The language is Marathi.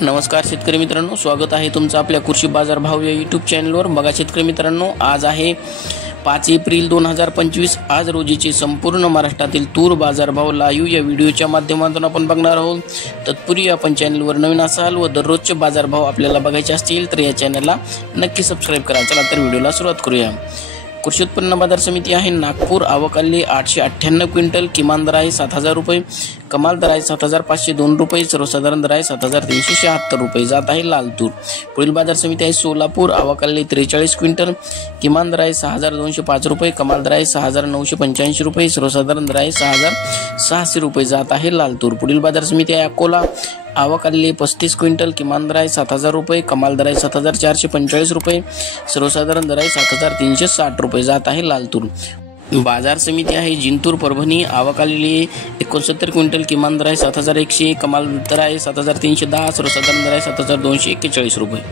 नमस्कार शेतकरी मित्रांनो, स्वागत आहे तुमचं आपल्या कृषी बाजार भाव या यूट्यूब चॅनलवर। बघा शेतकरी मित्रांनो, आज आहे 5 एप्रिल 2025। आज रोजीचे संपूर्ण महाराष्ट्रातील तूर बाजारभाव लाईव्ह या व्हिडिओच्या माध्यमातून आपण बघणार आहोत। तत्पूर्वी आपण चॅनलवर नवीन असाल व दररोजचे बाजारभाव आपल्याला बघायचे असतील तर या चॅनलला नक्की सबस्क्राइब करा। चला तर व्हिडिओला सुरुवात करूया। कृषी उत्पन्न बाजार समिती आहे नागपूर, आवक आली 898 क्विंटल, किमान दर आहे 7000 रुपये, कमाल दर आहे 7502 रुपये, सर्वसाधारण दर आहे 7376 रुपये। जात आहे लाल तूर। पुढील बाजार समिती आहे सोलापूर, आवक आली 43 क्विंटल, किमान दर आहे 6205 रुपये, कमाल दर आहे 6985 रुपये, सर्वसाधारण दर आहे 6600 रुपये। जात आहे लाल तूर। पुढील बाजार समिती आहे अकोला, आवक आलेली 35 क्विंटल, किमान दर आहे 7000 रुपये, कमाल दर आहे 7445 रुपये, सर्वसाधारण दर आहे 7360 रुपये। जात आहे लाल तूर। बाजार समिती आहे जिंतूर परभणी, आवक आलेली 69 क्विंटल, किमान दर आहे 7101, कमाल दर आहे 7310, सर्वसाधारण दर आहे 7241 रुपये।